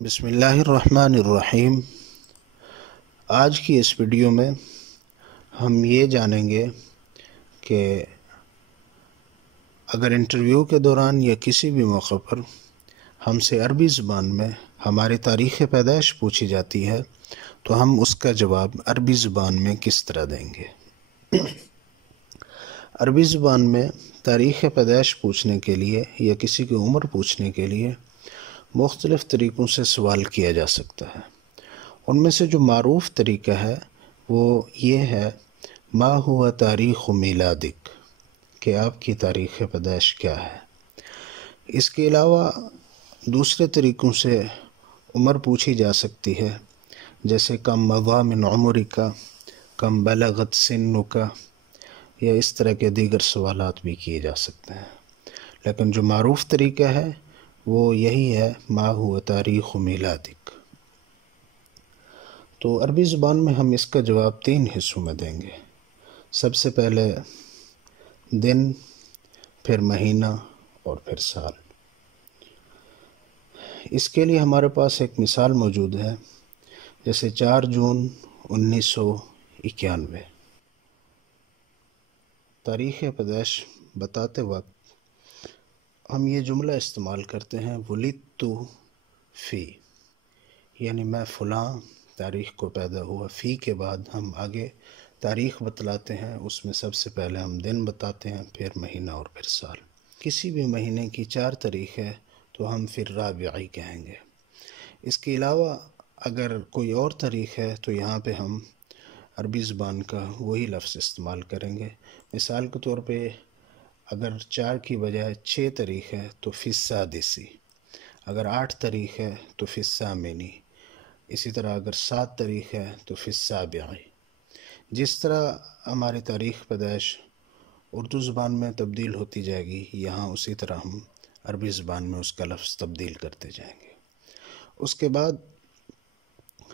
بسم اللہ الرحمن الرحیم۔ آج کی اس ویڈیو میں ہم یہ جانیں گے کہ اگر انٹرویو کے دوران یا کسی بھی موقع پر ہم سے عربی زبان میں ہماری تاریخ پیدائش پوچھی جاتی ہے تو ہم اس کا جواب عربی زبان میں کس طرح دیں گے۔ عربی زبان میں تاریخ پیدائش پوچھنے کے لیے یا کسی کی عمر پوچھنے کے لیے مختلف طریقوں سے سوال کیا جا سکتا ہے۔ ان میں سے جو معروف طریقہ ہے وہ یہ ہے ما ہوا تاریخ میلادک، کہ آپ کی تاریخ پیدائش کیا ہے۔ اس کے علاوہ دوسرے طریقوں سے عمر پوچھی جا سکتی ہے، جیسے کم مضی من عمرک، کم بلغت سنک، یا اس طرح کے دیگر سوالات بھی کیے جا سکتے ہیں، لیکن جو معروف طریقہ ہے وہ یہی ہے ما ہوا تاریخ میلادک۔ تو عربی زبان میں ہم اس کا جواب 3 حصوں میں دیں گے۔ سب سے پہلے دن، پھر مہینہ اور پھر سال۔ اس کے لیے ہمارے پاس ایک مثال موجود ہے، جیسے 4 جون 1991۔ تاریخ پیدائش بتاتے وقت ہم یہ جملہ استعمال کرتے ہیں ولدت فی، یعنی میں فلاں تاریخ کو پیدا ہوا۔ فی کے بعد ہم آگے تاریخ بتلاتے ہیں، اس میں سب سے پہلے ہم دن بتاتے ہیں، پھر مہینہ اور پھر سال۔ کسی بھی مہینے کی 4 تاریخ ہے تو ہم پھر رابعی کہیں گے۔ اس کے علاوہ اگر کوئی اور تاریخ ہے تو یہاں پہ ہم عربی زبان کا وہی لفظ استعمال کریں گے۔ مثال کے طور پہ اگر 4 کی بجائے 6 تاریخ ہے تو فی السادسی، اگر 8 تاریخ ہے تو فی الثامنی، اسی طرح اگر 7 تاریخ ہے تو فی السابعی۔ جس طرح ہماری تاریخ پیدائش اردو زبان میں تبدیل ہوتی جائے گی، یہاں اسی طرح ہم عربی زبان میں اس کا لفظ تبدیل کرتے جائیں گے۔ اس کے بعد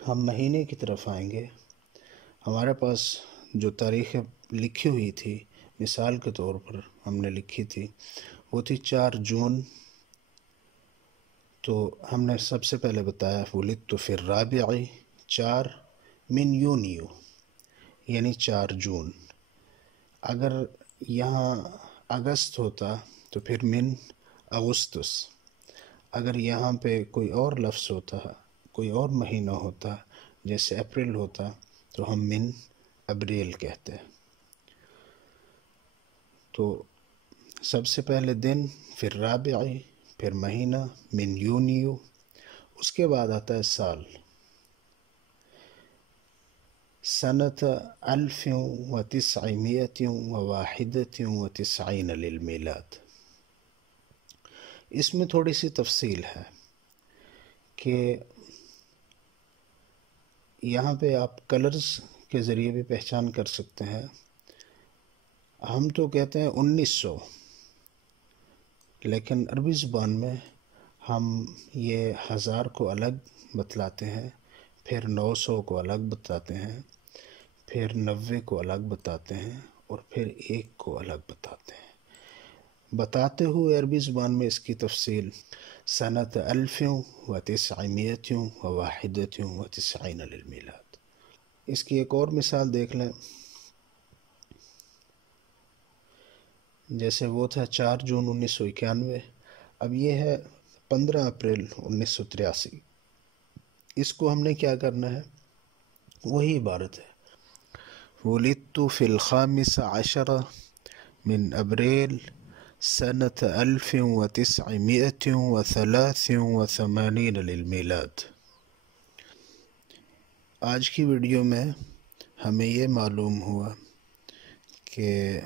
ہم مہینے کی طرف آئیں گے۔ ہمارے پاس جو تاریخ لکھی ہوئی تھی، مثال کے طور پر ہم نے لکھی تھی، وہ تھی 4 جون۔ تو ہم نے سب سے پہلے بتایا ولدت فی الرابعی 4 من یونیو، یعنی 4 جون۔ اگر یہاں اگست ہوتا تو پھر من اگستس، اگر یہاں پہ کوئی اور لفظ ہوتا، کوئی اور مہینہ ہوتا جیسے اپریل ہوتا تو ہم من ابریل کہتے۔ تو سب سے پہلے دن، پھر رابعی، پھر مہینہ من یونیو، اس کے بعد آتا ہے سال۔ سنة 1991 للمیلاد۔ اس میں تھوڑی سی تفصیل ہے کہ یہاں پہ آپ کلرز کے ذریعے بھی پہچان کر سکتے ہیں۔ ہم تو کہتے ہیں 1900، لیکن عربی زبان میں ہم یہ 1000 کو الگ بتلاتے ہیں، پھر 900 کو الگ بتاتے ہیں، پھر 90 کو الگ بتاتے ہیں، اور پھر 1 کو الگ بتاتے ہیں۔ بتاتے ہوئے عربی زبان میں اس کی تفصیل سنة 1991 للمیلاد۔ اس کی ایک اور مثال دیکھ لیں، جیسے وہ تھا 4 جون 1991، اب یہ ہے 15 اپریل 1983۔ اس کو ہم نے کیا کرنا ہے، وہی عبارت ہے ولدت فی الخامس عشر من ابریل سنة 1983 للمیلاد۔ آج کی ویڈیو میں ہمیں یہ معلوم ہوا کہ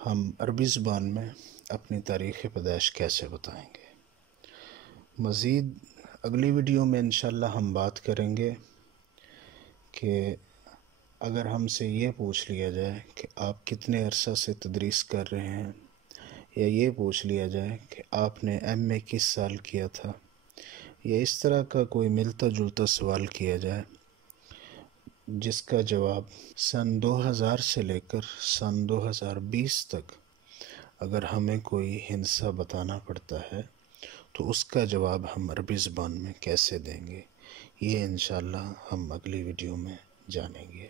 ہم عربی زبان میں اپنی تاریخ پیدائش کیسے بتائیں گے۔ مزید اگلی ویڈیو میں انشاءاللہ ہم بات کریں گے کہ اگر ہم سے یہ پوچھ لیا جائے کہ آپ کتنے عرصہ سے تدریس کر رہے ہیں، یا یہ پوچھ لیا جائے کہ آپ نے MA کس سال کیا تھا، یا اس طرح کا کوئی ملتا جلتا سوال کیا جائے جس کا جواب سن 2000 سے لے کر سن 2020 تک اگر ہمیں کوئی ہندسہ بتانا پڑتا ہے تو اس کا جواب ہم عربی زبان میں کیسے دیں گے، یہ انشاءاللہ ہم اگلی ویڈیو میں جانیں گے۔